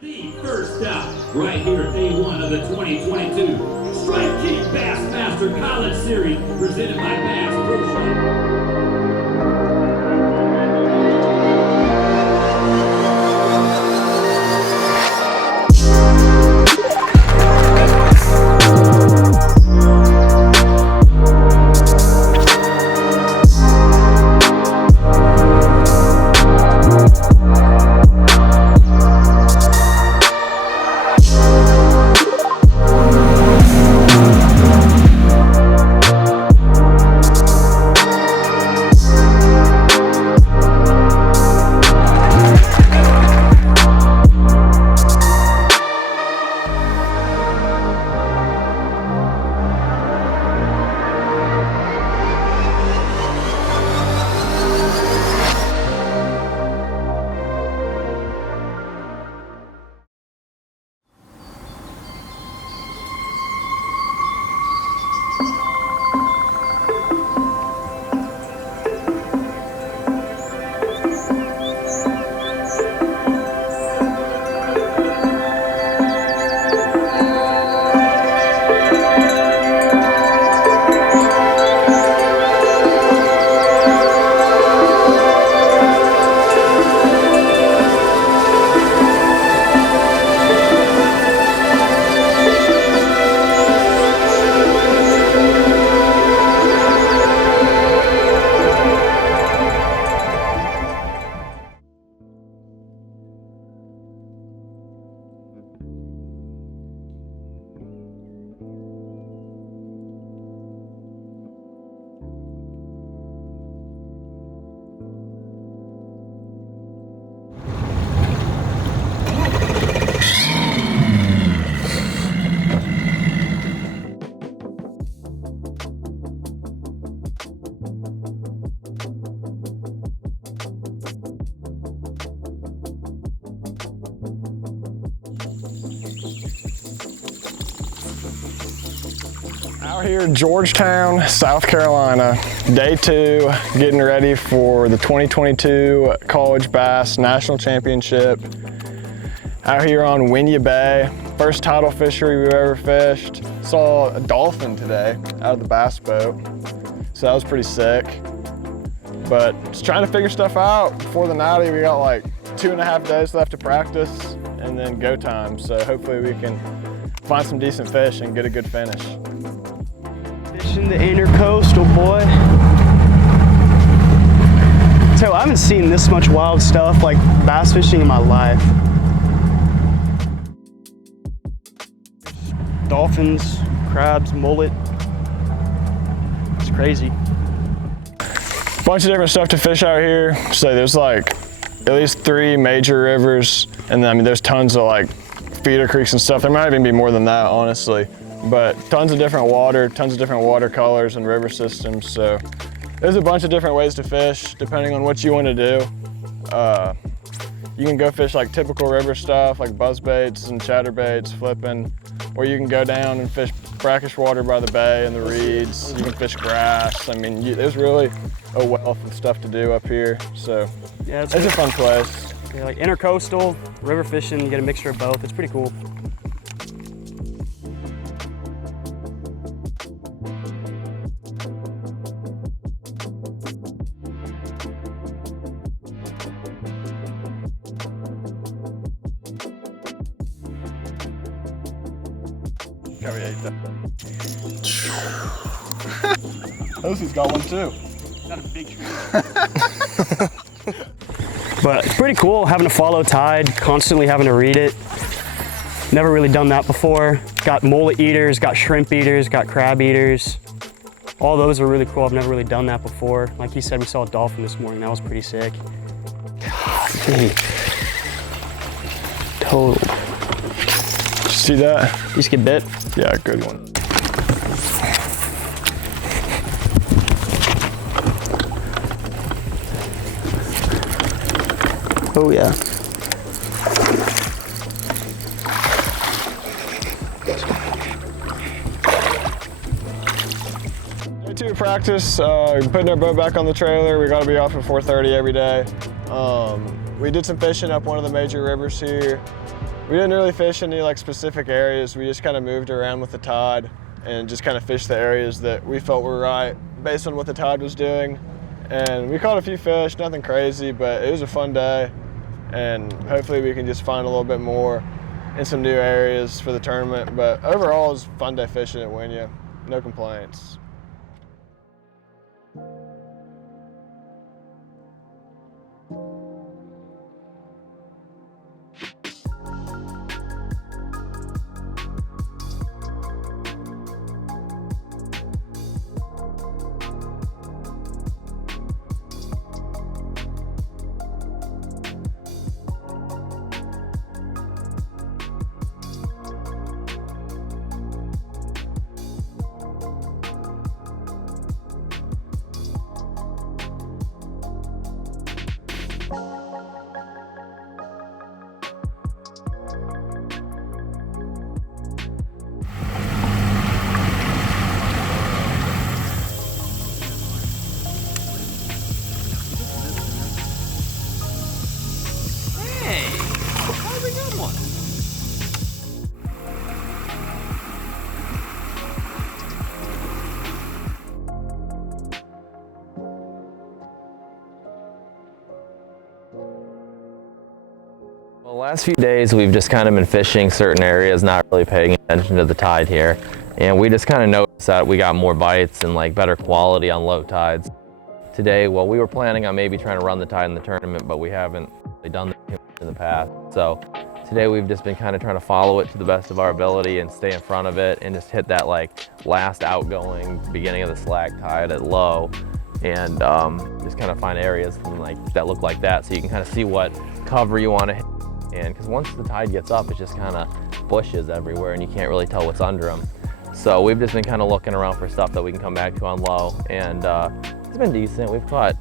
The first out, right here at day one of the 2022 Strike King Bassmaster College Series, presented by Bass Pro Shop. Out here in Georgetown, South Carolina, day two, getting ready for the 2022 College Bass National Championship. Out here on Winyah Bay, first tidal fishery we've ever fished. Saw a dolphin today out of the bass boat, so that was pretty sick. But just trying to figure stuff out before the natty. We got like 2.5 days left to practice and then go time, so hopefully we can find some decent fish and get a good finish. Fishing the intercoastal, boy. So I haven't seen this much wild stuff like bass fishing in my life. Dolphins, crabs, mullet. It's crazy. Bunch of different stuff to fish out here. So there's like at least 3 major rivers, and then I mean there's tons of like feeder creeks and stuff. There might even be more than that, honestly. But tons of different water, tons of different water colors and river systems. So there's a bunch of different ways to fish depending on what you want to do. You can go fish like typical river stuff like buzzbaits and chatterbaits, flipping, or you can go down and fish brackish water by the bay and the reeds. You can fish grass. I mean, there's really a wealth of stuff to do up here. So yeah, it's a fun place. Yeah, like intercoastal, river fishing, you get a mixture of both. It's pretty cool. Lucy's got one too. Got a big tree. But it's pretty cool having to follow tide, constantly having to read it. Never really done that before. Got mullet eaters, got shrimp eaters, got crab eaters. All those are really cool. I've never really done that before. Like he said, we saw a dolphin this morning. That was pretty sick. God, dang. Total. Did you see that? You just get bit? Yeah, good one. Oh yeah. Day 2 of practice, putting our boat back on the trailer. We got to be off at 4:30 every day. We did some fishing up one of the major rivers here. We didn't really fish any like specific areas. We just kind of moved around with the tide and just kind of fished the areas that we felt were right based on what the tide was doing. And we caught a few fish, nothing crazy, but it was a fun day. And hopefully we can just find a little bit more in some new areas for the tournament. But overall, it was a fun day fishing at Winyah. No complaints. Well, the last few days we've just kind of been fishing certain areas, not really paying attention to the tide here. And we just kind of noticed that we got more bites and like better quality on low tides. Today, well, we were planning on maybe trying to run the tide in the tournament, but we haven't really done that in the past. So today we've just been kind of trying to follow it to the best of our ability and stay in front of it and just hit that like last outgoing beginning of the slack tide at low. And just kind of find areas from like that look like that so you can kind of see what cover you want to hit. And because once the tide gets up, it's just kind of bushes everywhere and you can't really tell what's under them. So we've just been kind of looking around for stuff that we can come back to on low, and it's been decent. We've caught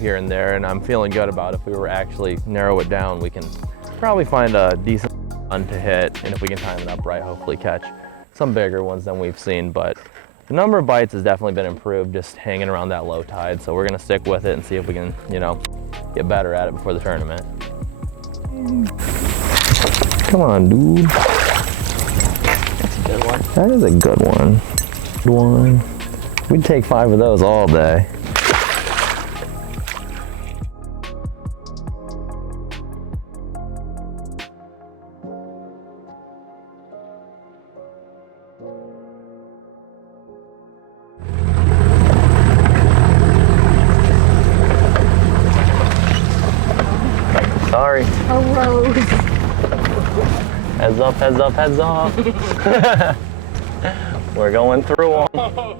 here and there, and I'm feeling good about if we were actually narrow it down, we can probably find a decent one to hit, and if we can time it up right, hopefully catch some bigger ones than we've seen. But the number of bites has definitely been improved just hanging around that low tide, so we're going to stick with it and see if we can, you know, get better at it before the tournament. Come on, dude. That's a good one. That is a good one. Good one. We'd take 5 of those all day. Sorry. A rose. Heads up, heads up, heads up. We're going through them.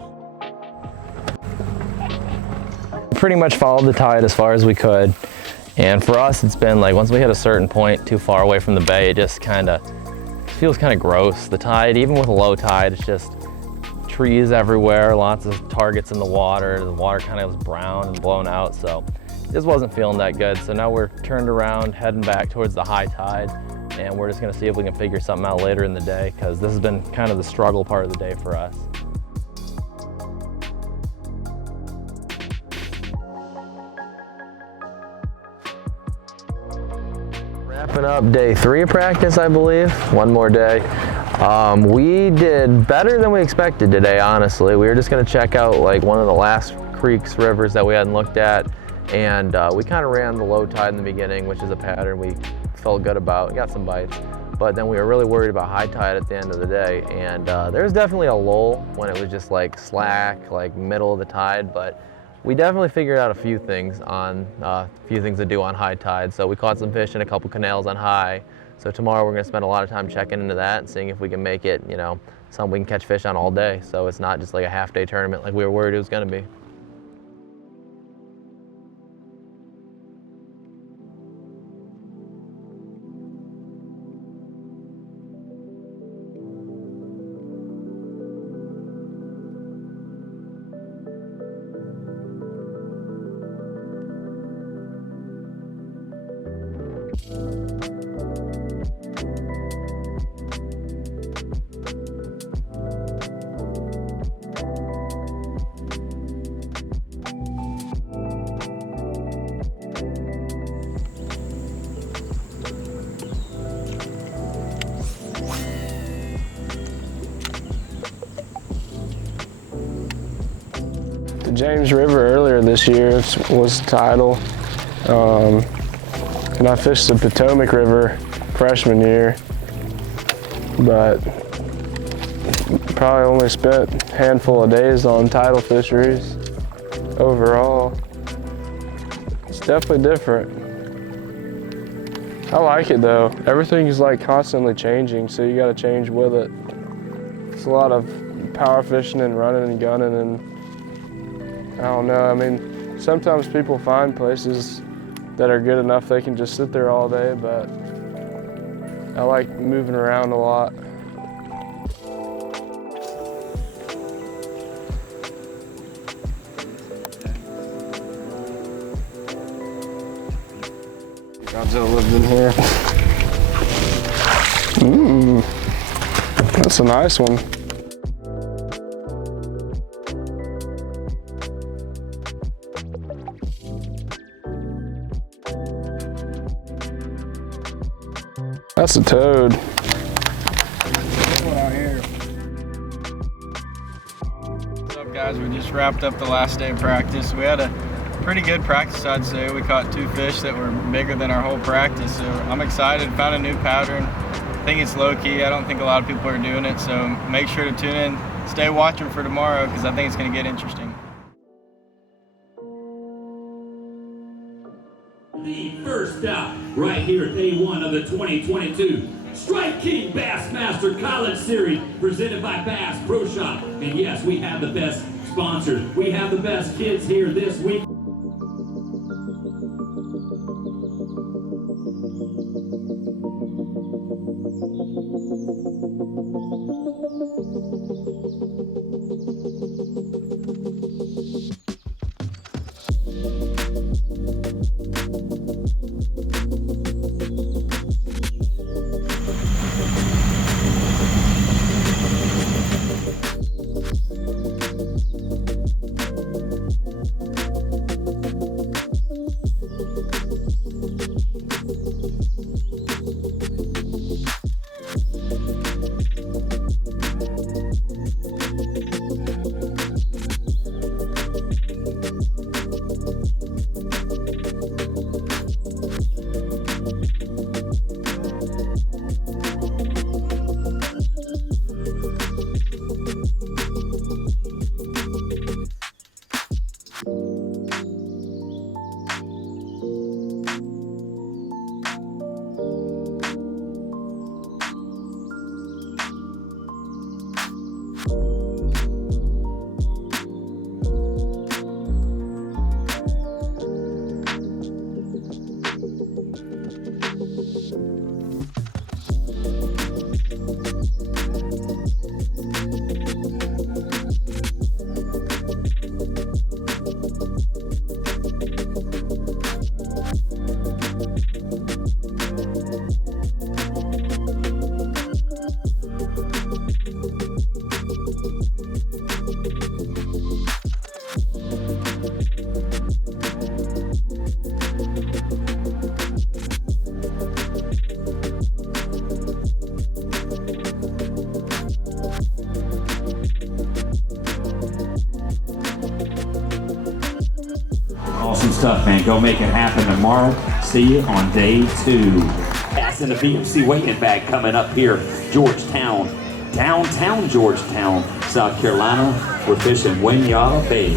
Pretty much followed the tide as far as we could. And for us, it's been like, once we hit a certain point too far away from the bay, it just kind of feels kind of gross. The tide, even with a low tide, it's just trees everywhere, lots of targets in the water. The water kind of was brown and blown out, so just wasn't feeling that good. So now we're turned around, heading back towards the high tide, and we're just gonna see if we can figure something out later in the day, because this has been kind of the struggle part of the day for us. Wrapping up day 3 of practice, I believe. One more day. We did better than we expected today, honestly. We were just gonna check out like one of the last creeks, rivers that we hadn't looked at. And we kind of ran the low tide in the beginning, which is a pattern we felt good about. We got some bites, but then we were really worried about high tide at the end of the day. And there was definitely a lull when it was just like slack, like middle of the tide. But we definitely figured out a few things to do on high tide. So we caught some fish in a couple canals on high. So tomorrow we're gonna spend a lot of time checking into that and seeing if we can make it, you know, something we can catch fish on all day. So it's not just like a half-day tournament like we were worried it was gonna be. the James River earlier this year. Was the title. And I fished the Potomac River freshman year, but probably only spent a handful of days on tidal fisheries overall. It's definitely different. I like it though. Everything is like constantly changing, so you gotta change with it. It's a lot of power fishing and running and gunning, and I don't know, I mean, sometimes people find places that are good enough they can just sit there all day, but I like moving around a lot. Godzilla lived in here. That's a nice one. That's a toad. Out here. What's up, guys? We just wrapped up the last day of practice. We had a pretty good practice, I'd say. We caught 2 fish that were bigger than our whole practice, so I'm excited. Found a new pattern. I think it's low-key. I don't think a lot of people are doing it, so make sure to tune in. Stay watching for tomorrow, because I think it's going to get interesting. The first out, right here at day 1 of the 2022 Strike King Bassmaster College Series, presented by Bass Pro Shop. And yes, we have the best sponsors. We have the best kids here this week. Awesome stuff, man. Go make it happen tomorrow. See you on day 2. Bass in the VMC weighing bag coming up here. Georgetown, downtown Georgetown, South Carolina. We're fishing Winyah Bay.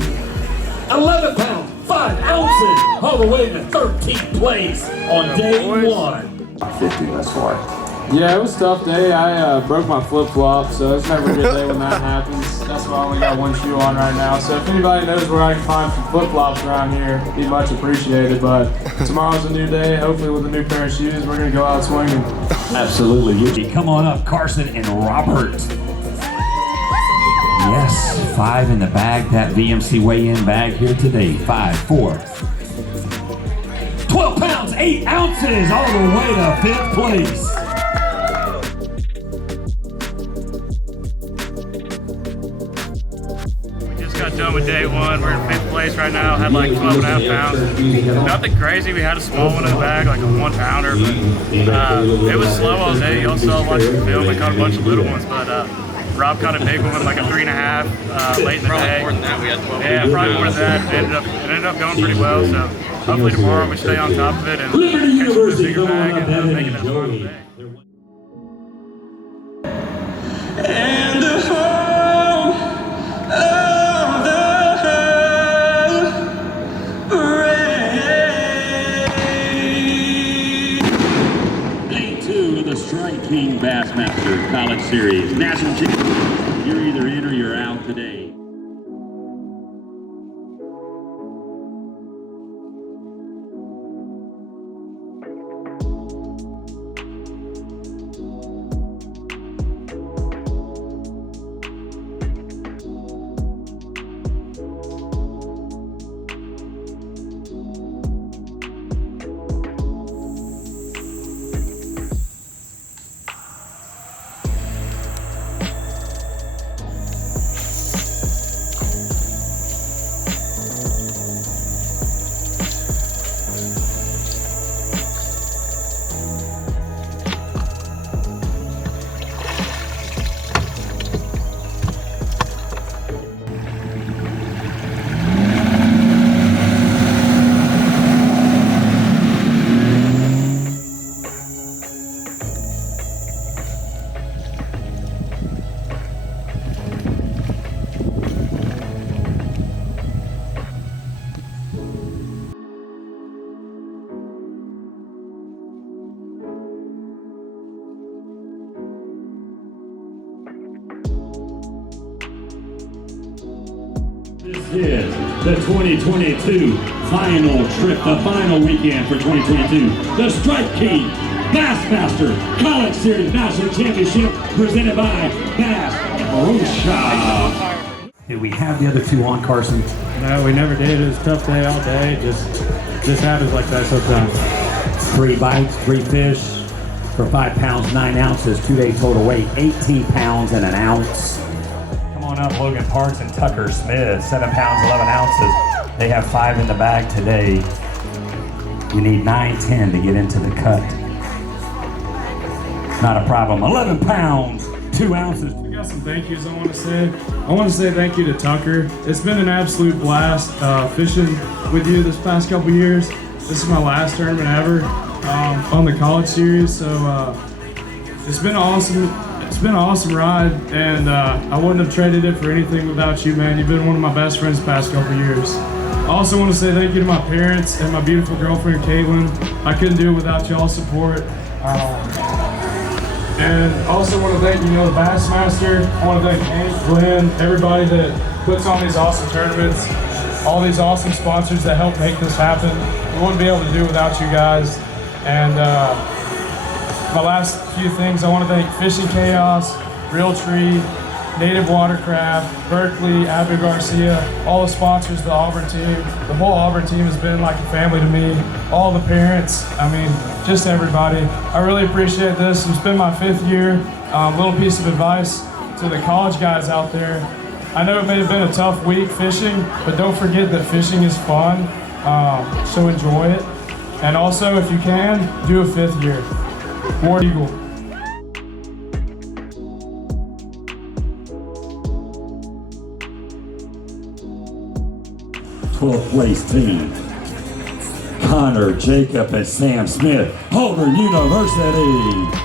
11 pounds, 5 ounces, all the way to 13th place on day 1. 50, that's why. Yeah, it was a tough day. I broke my flip-flop, so it's never a good day when that happens. That's why I only got 1 shoe on right now. So if anybody knows where I can find some flip-flops around here, it'd be much appreciated. But tomorrow's a new day. Hopefully with a new pair of shoes, we're going to go out swinging. Absolutely. Yuki. Come on up, Carson and Robert. Yes, 5 in the bag, that VMC weigh-in bag here today. 5, 4. 12 pounds, 8 ounces, all the way to 5th place. Got done with day 1. We're in 5th place right now. Had like 12.5 pounds. Nothing crazy. We had a small one in the bag, like a 1 pounder, but it was slow all day. Y'all saw a bunch of film. We caught a bunch of little ones, but Rob caught a big one with like a 3.5 late in the day. Probably more than that. We had 12. Yeah, probably more than that. It ended up going pretty well. So hopefully tomorrow we stay on top of it and Liberty catch a University, bigger come on bag up and make it and that final enjoy. day. And the home of the rain. Day 2 of the Strike King Bassmaster College Series. National Championship. You're either in or you're out today. This is the 2022 final trip, the final weekend for 2022. The Strike King Bassmaster College Series National Championship presented by Bass Pro. Did we have the other two on, Carson? No, we never did. It was a tough day all day. Just happens like that sometimes. 3 bites, 3 fish for 5 pounds, 9 ounces, 2-day total weight, 18 pounds and an ounce. Come on up, Logan Parks and Tucker Smith, 7 pounds, 11 ounces. They have 5 in the bag today. You need 9-10 to get into the cut. Not a problem. 11 pounds, 2 ounces. I got some thank yous I want to say. I want to say thank you to Tucker. It's been an absolute blast fishing with you this past couple years. This is my last tournament ever on the college series, so it's been awesome. It's been an awesome ride, and I wouldn't have traded it for anything without you, man. You've been one of my best friends the past couple years. I also want to say thank you to my parents and my beautiful girlfriend, Caitlin. I couldn't do it without y'all's support. And also want to thank, the Bassmaster. I want to thank Hank, Glenn, everybody that puts on these awesome tournaments, all these awesome sponsors that help make this happen. We wouldn't be able to do it without you guys. And my last few things, I want to thank Fishing Chaos, Real Tree, Native Watercraft, Berkeley, Abby Garcia, all the sponsors, the Auburn team. The whole Auburn team has been like a family to me. All the parents, just everybody. I really appreciate this. It's been my 5th year. Little piece of advice to the college guys out there. I know it may have been a tough week fishing, but don't forget that fishing is fun, so enjoy it. And also, if you can, do a 5th year. War Eagle. 12th place team, Connor, Jacob, and Sam Smith, Auburn University.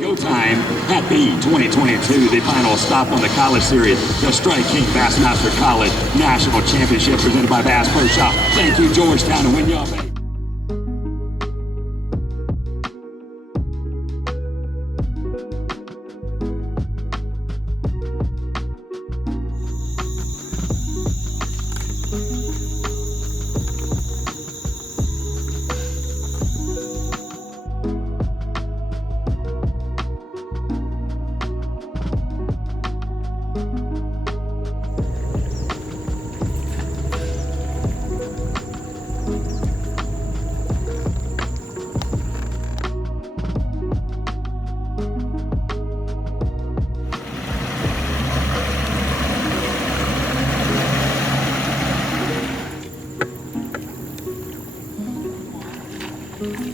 Go time at the 2022, the final stop on the college series, the Strike King Bassmaster College National Championship presented by Bass Pro Shop. Thank you, Georgetown and Winyah Bay. Used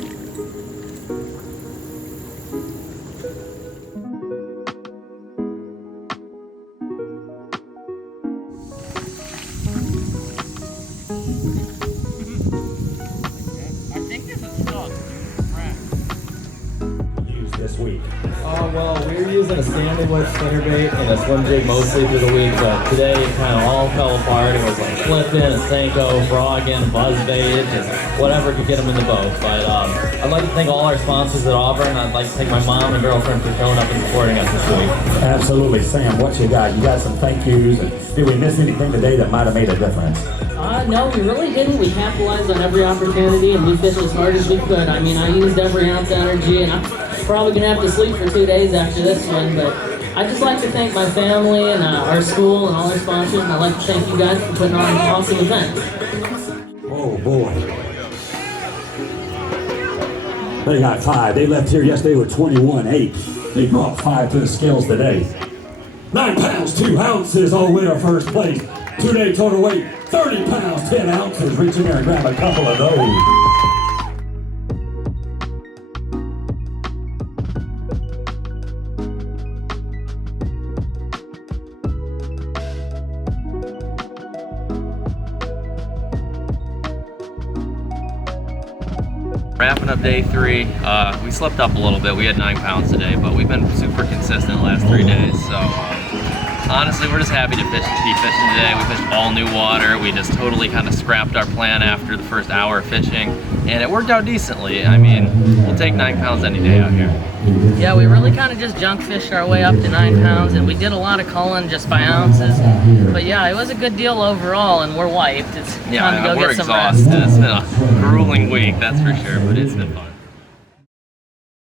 this week. Well, we were using a standing-wood spinnerbait and a slim jig mostly through the week, but today it kind of all fell apart. It was like flipping, a Senko, frogging, buzzbait, just whatever could get them in the boat. But I'd like to thank all our sponsors at Auburn. I'd like to thank my mom and girlfriend for showing up and supporting us this week. Absolutely. Sam, what you got? You got some thank yous. And did we miss anything today that might have made a difference? No, we really didn't. We capitalized on every opportunity and we fished as hard as we could. I mean, I used every ounce of energy and I'm probably going to have to sleep for 2 days after this one, but I'd just like to thank my family and our school and all our sponsors, and I'd like to thank you guys for putting on an awesome event. Oh boy. They got 5. They left here yesterday with 21.8. They brought 5 to the scales today. 9 pounds, 2 ounces, all winner first place. 2-day total weight, 30 pounds, 10 ounces. Reach in there and grab a couple of those. Wrapping up day 3, we slept up a little bit. We had 9 pounds today, but we've been super consistent the last 3 days. So honestly, we're just happy to be fishing today. We fished all new water. We just totally kind of scrapped our plan after the first hour of fishing, and it worked out decently. I mean, we'll take 9 pounds any day out here. Yeah, we really kind of just junk fished our way up to 9 pounds, and we did a lot of culling just by ounces. But yeah, it was a good deal overall, and we're wiped. It's time to go we're get some exhausted. rest. It's been a grueling week, that's for sure, but it's been fun.